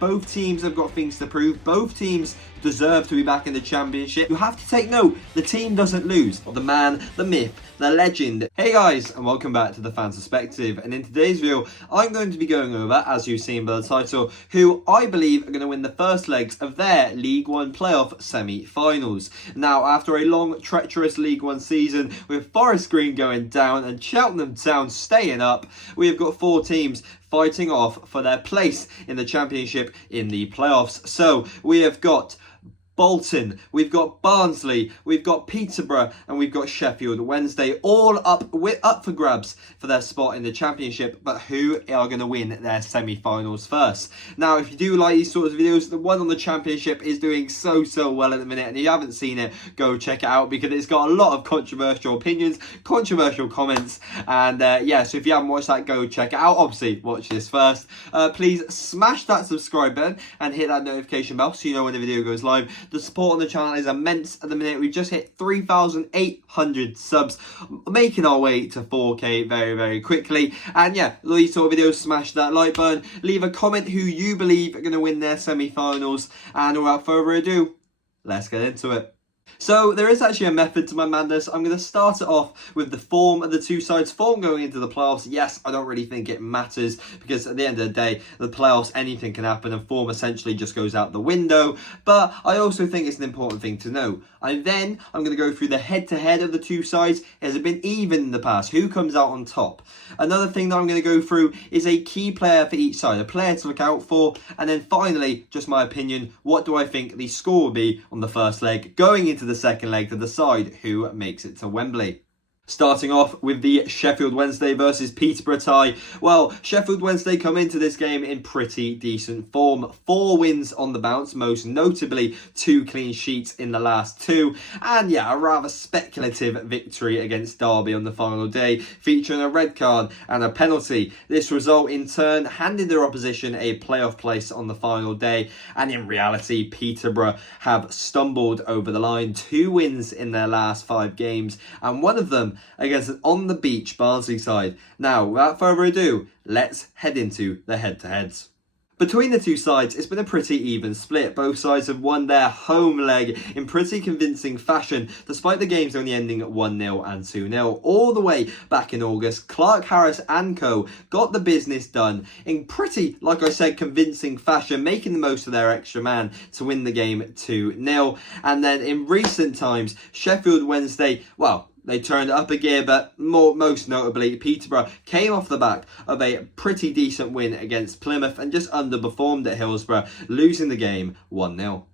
Both teams have got things to prove. Both teams deserve to be back in the Championship. You have to take note, the team doesn't lose. The man, the myth, the legend. Hey guys, and welcome back to the Fan's Perspective. And in today's video, I'm going to be going over, as you've seen by the title, who I believe are going to win the first legs of their League One playoff semi-finals. Now, after a long, treacherous League One season, with Forest Green going down and Cheltenham Town staying up, we have got 4 teams fighting off for their place in the Championship in the playoffs. So, we have got Bolton, we've got Barnsley, we've got Peterborough, and we've got Sheffield Wednesday, all up for grabs for their spot in the Championship. But who are going to win their semi-finals first? Now, if you do like these sorts of videos, the one on the Championship is doing so well at the minute, and if you haven't seen it, go check it out because it's got a lot of controversial opinions, controversial comments, and yeah, so if you haven't watched that, go check it out. Obviously, watch this first. Please smash that subscribe button and hit that notification bell so you know when the video goes live. The support on the channel is immense at the minute. We've just hit 3,800 subs, making our way to 4K very quickly. And yeah, these sort of videos, smash that like button, leave a comment who you believe are going to win their semi-finals, and without further ado, let's get into it. So there is actually a method to my madness. I'm going to start it off with the form of the two sides. Form going into the playoffs, yes, I don't really think it matters because at the end of the day, the playoffs, anything can happen and form essentially just goes out the window. But I also think it's an important thing to know. And then I'm going to go through the head-to-head of the two sides. Has it been even in the past? Who comes out on top? Another thing that I'm going to go through is a key player for each side, a player to look out for. And then finally, just my opinion, what do I think the score will be on the first leg going into the second leg to decide who makes it to Wembley. Starting off with the Sheffield Wednesday versus Peterborough tie. Well, Sheffield Wednesday come into this game in pretty decent form. 4 wins on the bounce, most notably 2 clean sheets in the last 2. And yeah, a rather speculative victory against Derby on the final day, featuring a red card and a penalty. This result in turn handed their opposition a playoff place on the final day. And in reality, Peterborough have stumbled over the line. 2 wins in their last 5 games, and one of them against an on-the-beach Barnsley side. Now, without further ado, let's head into the head-to-heads. Between the two sides, it's been a pretty even split. Both sides have won their home leg in pretty convincing fashion, despite the games only ending at 1-0 and 2-0. All the way back in August, Clarke-Harris and co got the business done in pretty, like I said, convincing fashion, making the most of their extra man to win the game 2-0. And then in recent times, Sheffield Wednesday, well, they turned up a gear, but most notably, Peterborough came off the back of a pretty decent win against Plymouth and just underperformed at Hillsborough, losing the game 1-0.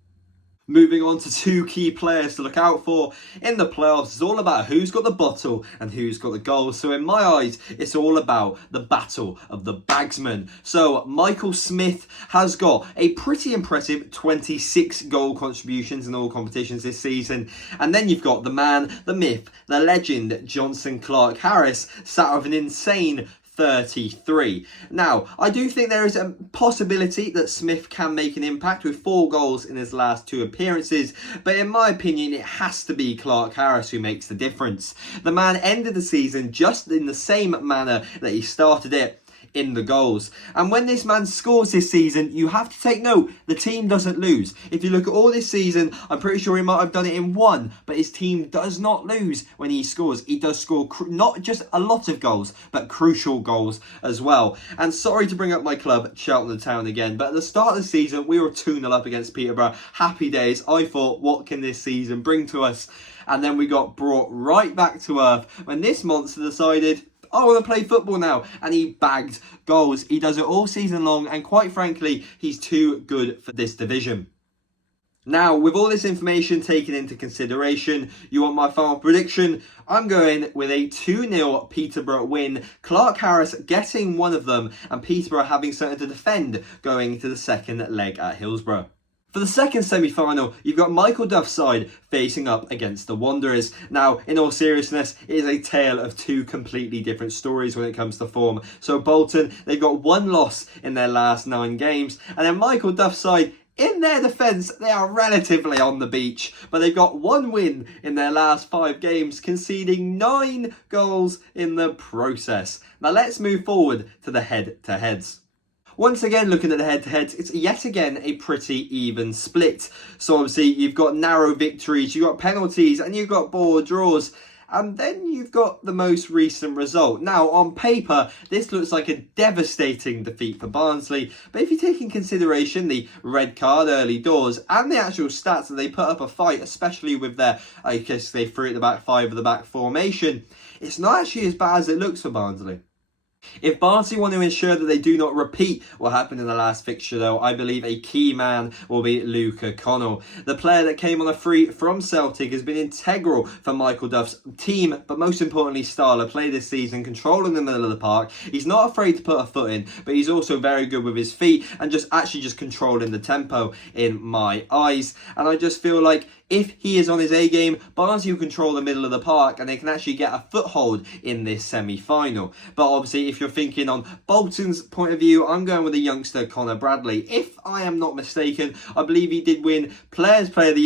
Moving on to 2 key players to look out for in the playoffs. It's all about who's got the bottle and who's got the goals. So in my eyes, it's all about the battle of the bagsmen. So Micheal Smith has got a pretty impressive 26 goal contributions in all competitions this season. And then you've got the man, the myth, the legend, Johnson Clarke-Harris, sat with an insane 33. Now, I do think there is a possibility that Smith can make an impact with 4 goals in his last 2 appearances, but in my opinion, it has to be Clarke-Harris who makes the difference. The man ended the season just in the same manner that he started it, in the goals. And when this man scores this season, you have to take note, the team doesn't lose. If you look at all this season, I'm pretty sure he might have done it in 1, but his team does not lose when he scores. He does score not just a lot of goals, but crucial goals as well. And sorry to bring up my club, Cheltenham Town, again, but at the start of the season, we were 2-0 up against Peterborough. Happy days. I thought, what can this season bring to us? And then we got brought right back to earth when this monster decided, I want to play football now, and he bagged goals. He does it all season long, and quite frankly, he's too good for this division. Now, with all this information taken into consideration, you want my final prediction? I'm going with a 2-0 Peterborough win. Clarke-Harris getting one of them, and Peterborough having something to defend going into the second leg at Hillsborough. For the second semi-final, you've got Micheal Duff's side facing up against the Wanderers. Now, in all seriousness, it is a tale of 2 completely different stories when it comes to form. So Bolton, they've got 1 loss in their last 9 games. And then Micheal Duff's side, in their defence, they are relatively on the beach. But they've got 1 win in their last 5 games, conceding 9 goals in the process. Now let's move forward to the head-to-heads. Once again, looking at the head-to-heads, it's yet again a pretty even split. So obviously, you've got narrow victories, you've got penalties, and you've got ball draws. And then you've got the most recent result. Now, on paper, this looks like a devastating defeat for Barnsley. But if you take in consideration the red card early doors and the actual stats that they put up a fight, especially with their, I guess they threw at the back five of the back formation, it's not actually as bad as it looks for Barnsley. If Barnsley want to ensure that they do not repeat what happened in the last fixture, though, I believe a key man will be Luca Connell. The player that came on a free from Celtic has been integral for Micheal Duff's team, but most importantly, style of play this season, controlling the middle of the park. He's not afraid to put a foot in, but he's also very good with his feet and just controlling the tempo in my eyes. And I just feel like if he is on his A game, Barnsley will control the middle of the park and they can actually get a foothold in this semi-final. But obviously, if you're thinking on Bolton's point of view, I'm going with the youngster Connor Bradley. If I am not mistaken, I believe he did win Players Player of the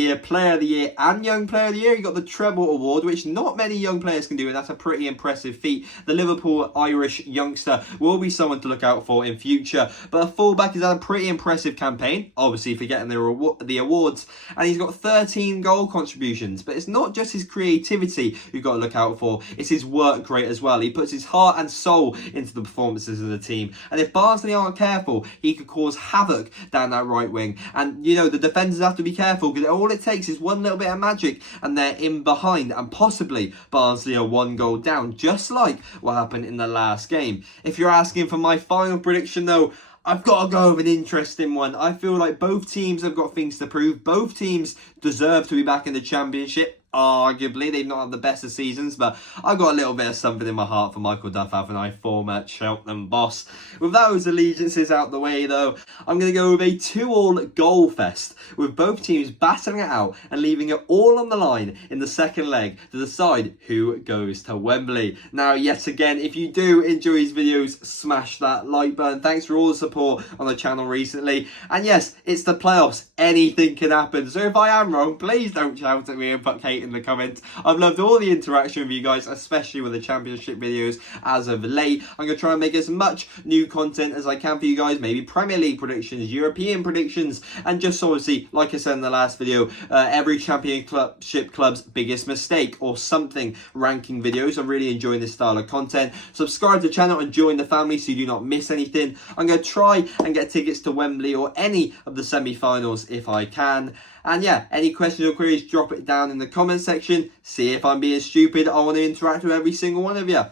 Year, and Young Player of the Year. He got the treble award, which not many young players can do, and that's a pretty impressive feat. The Liverpool Irish youngster will be someone to look out for in future. But a fullback has had a pretty impressive campaign, obviously for getting the awards, and he's got 13 goal contributions. But it's not just his creativity you've got to look out for, it's his work rate as well. He puts his heart and soul into the performances of the team, and if Barnsley aren't careful, he could cause havoc down that right wing. And you know, the defenders have to be careful, because all it takes is one little bit of magic and they're in behind, and possibly Barnsley are one goal down, just like what happened in the last game. If you're asking for my final prediction though, I've got to go with an interesting one. I feel like both teams have got things to prove. Both teams deserve to be back in the Championship. Arguably, they've not had the best of seasons, but I've got a little bit of something in my heart for Micheal Duff, haven't I? Former Cheltenham boss. With those allegiances out the way, though, I'm going to go with a 2-2 goal fest, with both teams battling it out and leaving it all on the line in the second leg to decide who goes to Wembley. Now, yet again, if you do enjoy these videos, smash that like button. Thanks for all the support on the channel recently. And yes, it's the playoffs. Anything can happen. So if I am wrong, please don't shout at me and put hate in the comments. I've loved all the interaction with you guys, especially with the Championship videos as of late. I'm going to try and make as much new content as I can for you guys, maybe Premier League predictions, European predictions, and just obviously, like I said in the last video, every Championship club's biggest mistake or something ranking videos. I'm really enjoying this style of content. Subscribe to the channel and join the family so you do not miss anything. I'm going to try and get tickets to Wembley or any of the semi-finals if I can. And yeah, any questions or queries, drop it down in the comment section. See if I'm being stupid. I want to interact with every single one of you.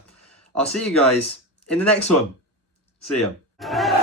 I'll see you guys in the next one. See ya.